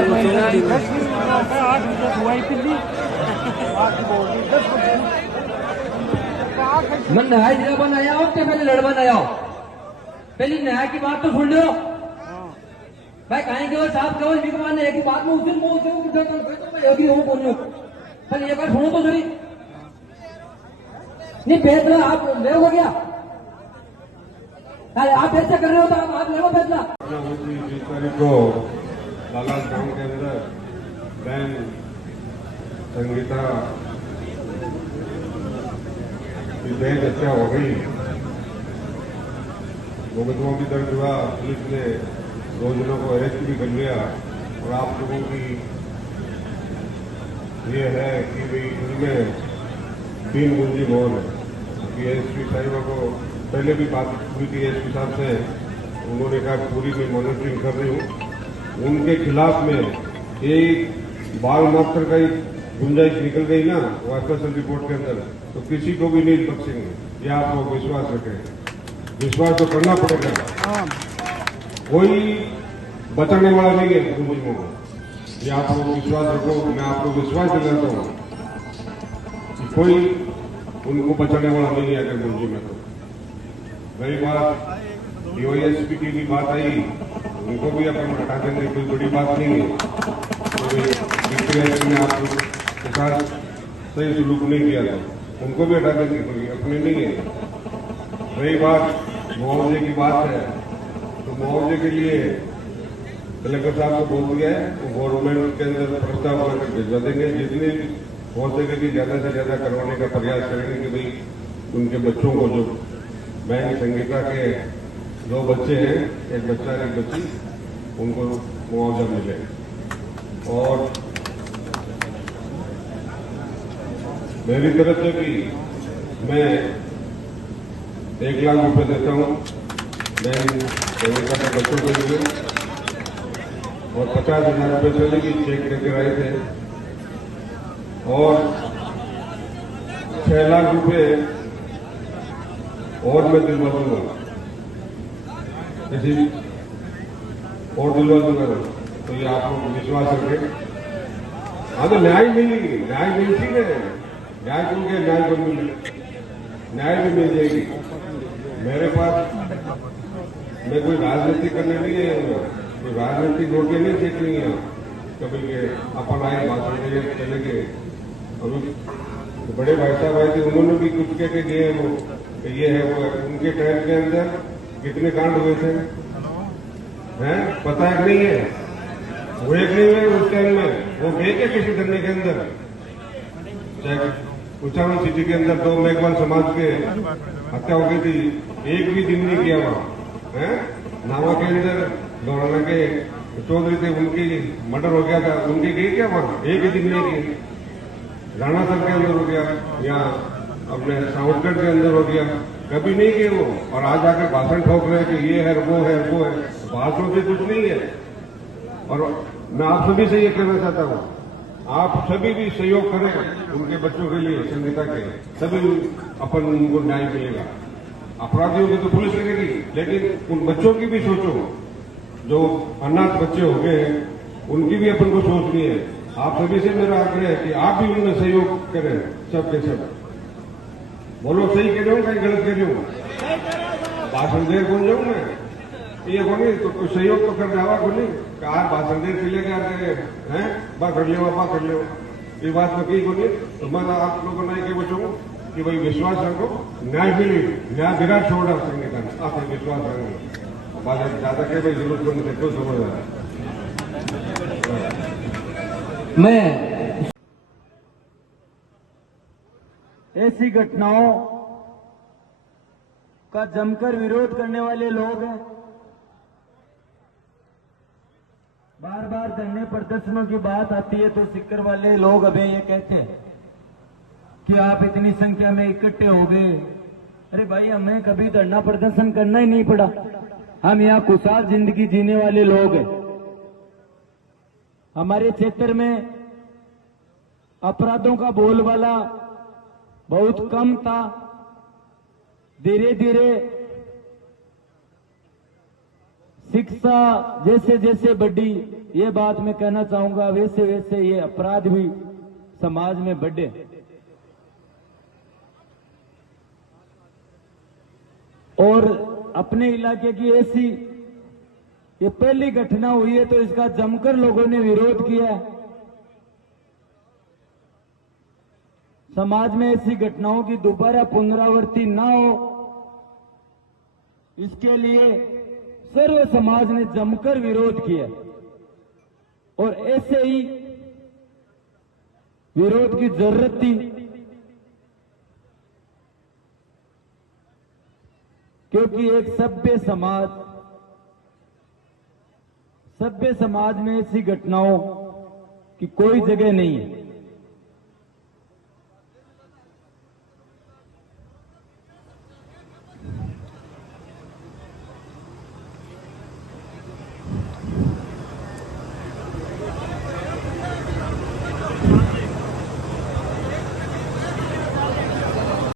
मैं न्याय जिला बनाया हो क्या पहले लड़ बनाया हो? पहली न्याय की बात तो सुन लो भाई। कहीं केवल साहब केवल विकमान एक ही बात में उस दिन योगी हूँ बोलो पर एक बार सुनो तो सही नहीं फैसला आप ले हो गया। आप ऐसा कर रहे हो तो आप ले लो फैसला। 20 तारीख को लालास गांव के अंदर बहन संगीता की बेहद हत्या हो गई। मुकदमा भी दर्ज हुआ, पुलिस ने 2 जनों को अरेस्ट भी कर लिया। और आप लोगों की ये है कि भाई इनमें 3 मुलजिम और है कि एसपी साहिबा को पहले भी बात हुई थी एसपी साहब से, उन्होंने कहा पूरी मैं मॉनिटरिंग कर रही हूँ। उनके खिलाफ में एक बाल मात्र का गुंजाइश निकल गई ना वो एफएसएल रिपोर्ट के अंदर, तो किसी को भी नहीं बख्शेंगे। ये आप लोग विश्वास रखें, विश्वास तो करना पड़ेगा। कोई बचाने वाला नहीं है मुलजिमों को, ये आप लोग विश्वास रखो। मैं आपको विश्वास दिलाता हूँ कि कोई उनको बचाने वाला नहीं है अगर मुलजिम है तो। रही बात डीवाईएसपी की भी बात आई, उनको भी अपन हटा देंगे, कोई बड़ी बात नहीं है। तो ने आपके साथ सही सुलूक नहीं किया था, उनको भी हटा देंगे, कोई अपने नहीं है। रही बात मुआवजे की बात है, तो मुआवजे के लिए कलेक्टर साहब को बोल दिया है, वो गवर्नमेंट के अंदर प्रस्ताव करके भिजवा देंगे। जितनी हो सकेगी ज्यादा से ज्यादा करवाने का प्रयास करेंगे कि भाई उनके बच्चों को, जो बहन संगीता के 2 बच्चे हैं, एक बच्चा और एक बच्ची, उनको मुआवजा मिले। और मेरी तरफ से भी मैं 1 लाख रुपए देता हूं बहन संगीता के बच्चों के लिए, और 50,000 रुपये चले की चेक देकर आए थे, और 6 लाख रुपए और मैं दिलवा दूंगा, किसी और दिलवा दूंगा। तो ये आप लोग विश्वास रखें। हाँ तो न्याय मिलेगी, न्याय मिलती है, न्याय क्यों के न्याय को मिले, न्याय भी मिल जाएगी। मेरे पास मैं कोई राजनीति करने नहीं है, कोई राजनीतिक रोटियां नहीं सीखनी है कभी के अपन आए भाषण के चले गए। अभी बड़े भाई साहब आए थे, उन्होंने भी कुछ कह के गए, वो ये है वो है। उनके टाइम के अंदर कितने कांड हुए थे हैं, पता है नहीं है? वो एक नहीं हुए उस टाइम में, वो गए क्या किसी धरने के अंदर? कुचामन सिटी के अंदर 2 मेघवाल समाज के हत्या हो गई थी, एक भी दिन नहीं किया वहां है। नावा के अंदर दोराना के चौधरी थे, उनकी मर्डर हो गया था, उनके गए क्या वहां? एक ही दिन नहीं किए। राणा सर के अंदर हो गया, यहाँ अपने साउथगढ़ के अंदर हो गया, कभी नहीं किए वो। और आज आकर भाषण ठोक रहे कि ये है वो है वो है, भाषणों से कुछ नहीं है। और मैं आप सभी से ये कहना चाहता हूँ, आप सभी भी सहयोग करें उनके बच्चों के लिए, संगीता के, सभी अपन उनको न्याय मिलेगा। अपराधियों की तो पुलिस करेगी, लेकिन उन बच्चों की भी सोचो, जो अनाथ बच्चे हो गए हैं, उनकी भी अपन को सोचनी है। आप सभी से मेरा आग्रह है कि आप भी उनमें सहयोग करें, सबके सब। बोलो सही कह रहे हो, कहीं गलत कह रहे हो? भाषण देर बोल जाऊं मैं, ये बोली तो कोई सहयोग तो करने आवा बोली, कहा भाषण देर चले गए हैं, बा कर ले, ये बात तो कही बोली। तो मैं आप लोगों ने क्या बचाऊं कि भाई विश्वास रखो, न्याय मिले, न्याय विराट छोड़ा संगीता ने, आप विश्वास रखेंगे। बात ज्यादा कह भाई जरूरत को नहीं क्यों समझ रहा है। मैं ऐसी घटनाओं का जमकर विरोध करने वाले लोग हैं। बार बार धरने प्रदर्शनों की बात आती है तो सिक्कर वाले लोग अभी ये कहते हैं कि आप इतनी संख्या में इकट्ठे हो गए। अरे भाई, हमें कभी धरना प्रदर्शन करना ही नहीं पड़ा। हम यहाँ खुशहाल जिंदगी जीने वाले लोग हैं। हमारे क्षेत्र में अपराधों का बोलबाला बहुत कम था। धीरे धीरे शिक्षा जैसे जैसे बढ़ी, ये बात मैं कहना चाहूंगा, वैसे वैसे ये अपराध भी समाज में बढ़े। और अपने इलाके की ऐसी ये पहली घटना हुई है तो इसका जमकर लोगों ने विरोध किया है। समाज में ऐसी घटनाओं की दोबारा पुनरावृत्ति ना हो, इसके लिए सर्व समाज ने जमकर विरोध किया और ऐसे ही विरोध की जरूरत थी, क्योंकि एक सभ्य समाज में ऐसी घटनाओं की कोई जगह नहीं है।